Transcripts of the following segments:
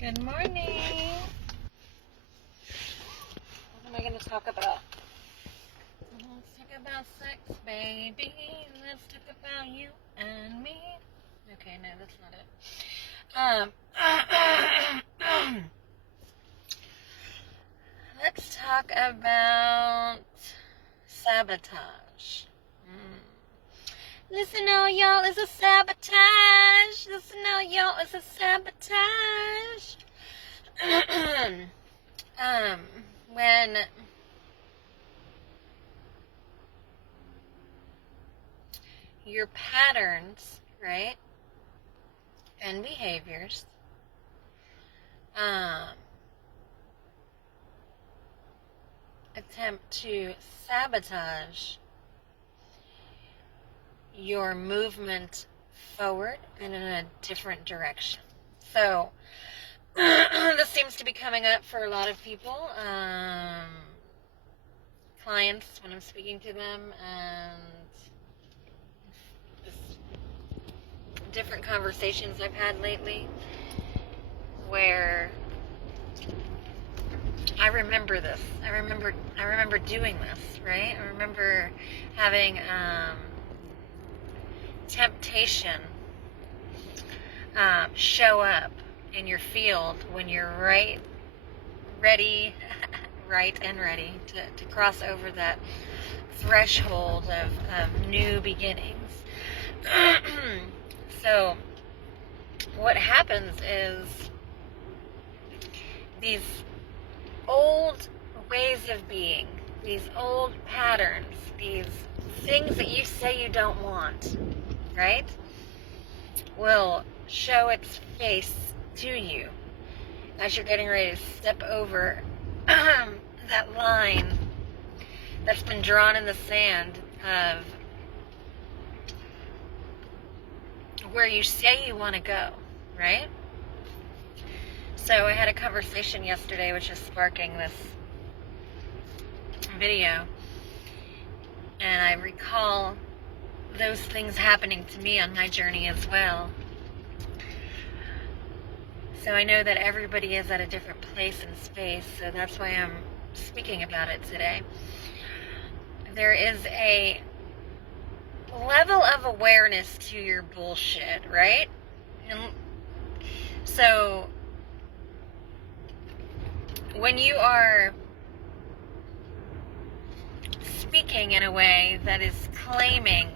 Good morning. What am I going to talk about? Let's talk about sex, baby. Let's talk about you and me. Okay, no, that's not it. Let's talk about sabotage. Listen now, y'all, it's a sabotage. Listen now, y'all, it's a sabotage. When your patterns, right, and behaviors, attempt to sabotage your movement forward and in a different direction. So, this seems to be coming up for a lot of people, clients when I'm speaking to them, and just different conversations I've had lately where I remember this. I remember doing this, right? I remember having temptation show up in your field when you're ready to cross over that threshold of new beginnings. So what happens is these old ways of being, these old patterns, these things that you say you don't want, right, will show its face to you as you're getting ready to step over that line that's been drawn in the sand of where you say you want to go, right? So I had a conversation yesterday which is sparking this video, and I recall those things happening to me on my journey as well. So I know that everybody is at a different place in space, so that's why I'm speaking about it today. There is a level of awareness to your bullshit, right? And so when you are speaking in a way that is claiming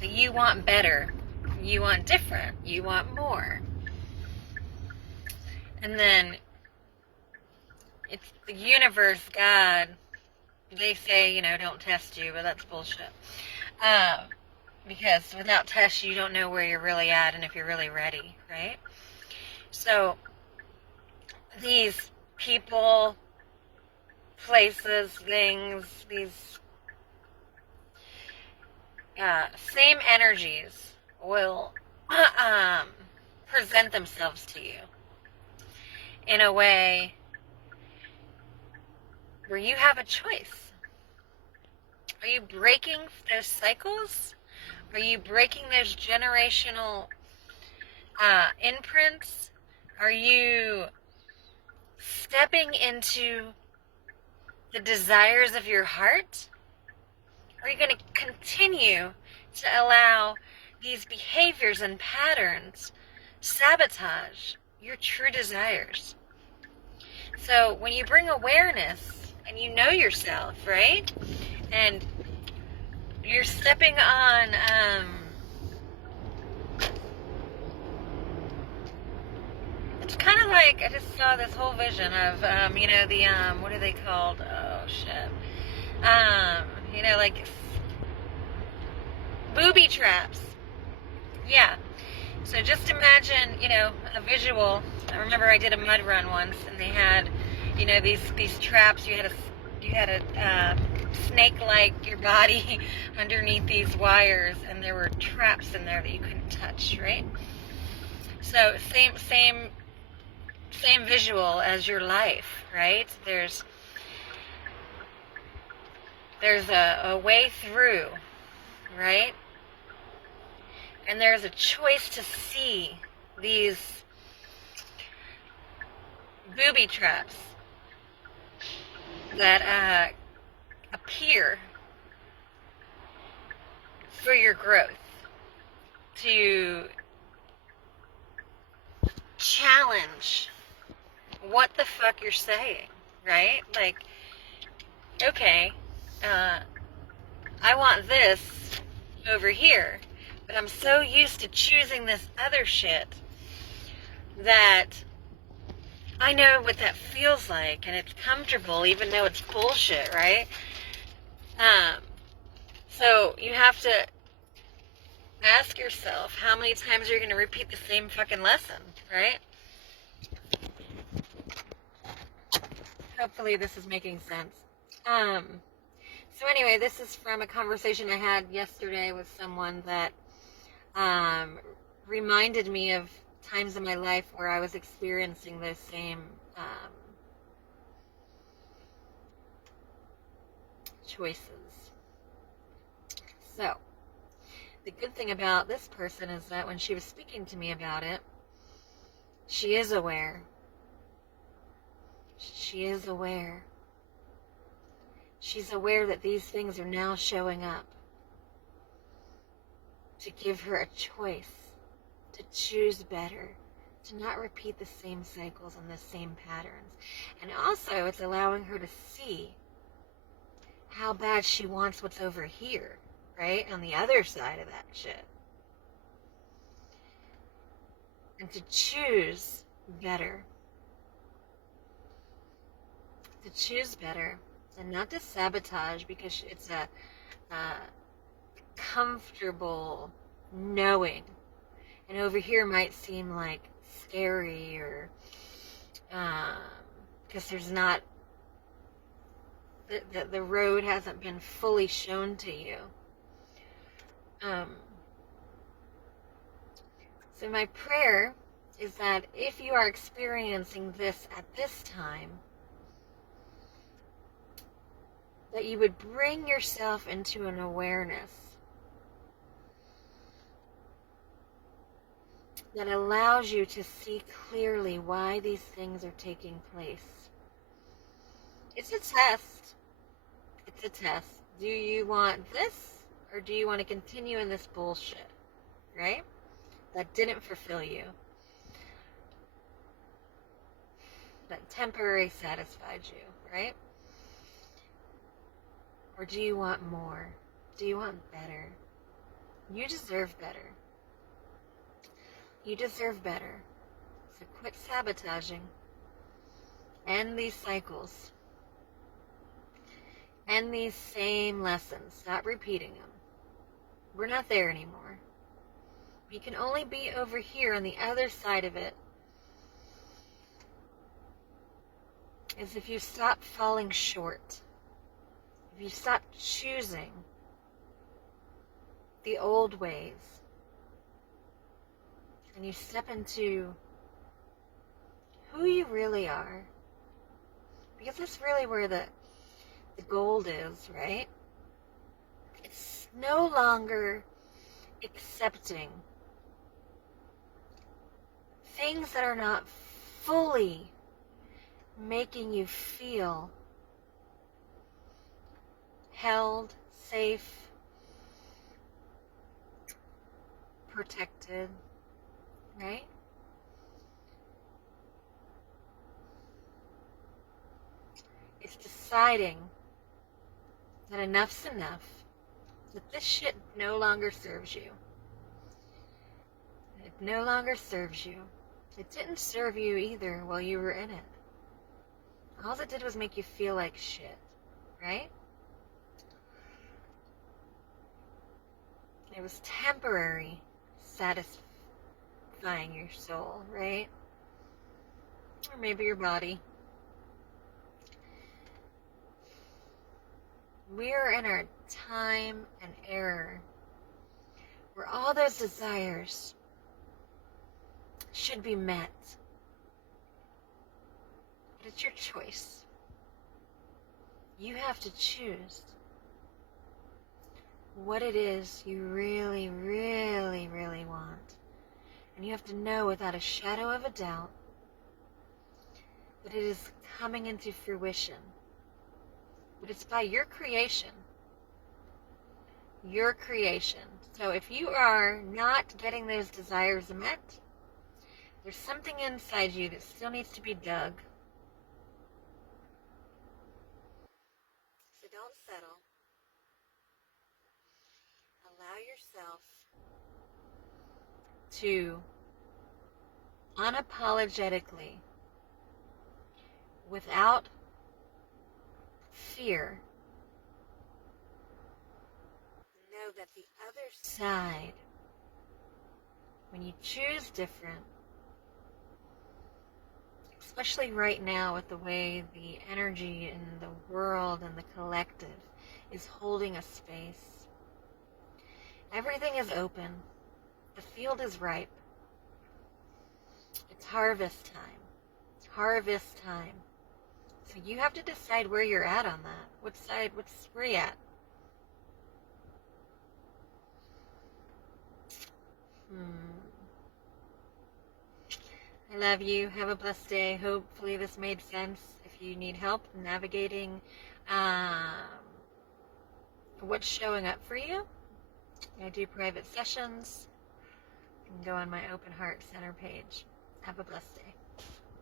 that you want better, you want different, you want more, and then it's the universe, God, they say, don't test you, but that's bullshit. Because without tests, you don't know where you're really at and if you're really ready, right? So these people, places, things, these same energies will present themselves to you in a way where you have a choice. Are you breaking those cycles? Are you breaking those generational imprints? Are you stepping into the desires of your heart? Are you going to continue to allow these behaviors and patterns sabotage your true desires? So when you bring awareness and you know yourself, right? And you're stepping on it's kind of like, I just saw this whole vision of the what are they called? Oh shit. Like booby traps. Yeah. So just imagine, a visual. I remember I did a mud run once, and they had, these traps. You had a snake-like your body underneath these wires, and there were traps in there that you couldn't touch, right? So same visual as your life, right? There's a way through, right? And there's a choice to see these booby traps that appear for your growth to challenge what the fuck you're saying, right? Like, okay, I want this over here, but I'm so used to choosing this other shit that I know what that feels like, and it's comfortable, even though it's bullshit, right? So you have to ask yourself how many times you're going to repeat the same fucking lesson, right? Hopefully this is making sense. So anyway, this is from a conversation I had yesterday with someone that reminded me of times in my life where I was experiencing those same choices. So, the good thing about this person is that when she was speaking to me about it, she is aware. She is aware. She's aware that these things are now showing up to give her a choice, to choose better, to not repeat the same cycles and the same patterns. And also, it's allowing her to see how bad she wants what's over here, right? On the other side of that shit. And to choose better. To choose better. And not to sabotage, because it's a comfortable knowing. And over here might seem like scary, or because there's not, the road hasn't been fully shown to you. So my prayer is that if you are experiencing this at this time, that you would bring yourself into an awareness that allows you to see clearly why these things are taking place. It's a test. It's a test. Do you want this, or do you want to continue in this bullshit, right? That didn't fulfill you. That temporarily satisfied you, right? Or do you want more? Do you want better? You deserve better. You deserve better. So quit sabotaging. End these cycles. End these same lessons. Stop repeating them. We're not there anymore. We can only be over here on the other side of it. Is if you stop falling short. If you stop choosing the old ways. And you step into who you really are. Because that's really where the gold is, right? It's no longer accepting things that are not fully making you feel held, safe, protected, right? It's deciding that enough's enough, that this shit no longer serves you. It no longer serves you. It didn't serve you either while you were in it. All it did was make you feel like shit, right? It was temporary satisfying your soul, right? Or maybe your body. We are in our time and era where all those desires should be met. But it's your choice. You have to choose what it is you really, really, really want. And you have to know without a shadow of a doubt but it is coming into fruition. But it's by your creation. Your creation. So if you are not getting those desires met, there's something inside you that still needs to be dug. So don't settle. Allow yourself to unapologetically, without fear, know that the other side, when you choose different, especially right now with the way the energy in the world and the collective is holding a space, everything is open. The field is ripe. It's harvest time. It's harvest time. So you have to decide where you're at on that. What side, where you at? I love you. Have a blessed day. Hopefully this made sense. If you need help navigating what's showing up for you, I do private sessions. You can go on my Open Heart Center page. Have a blessed day.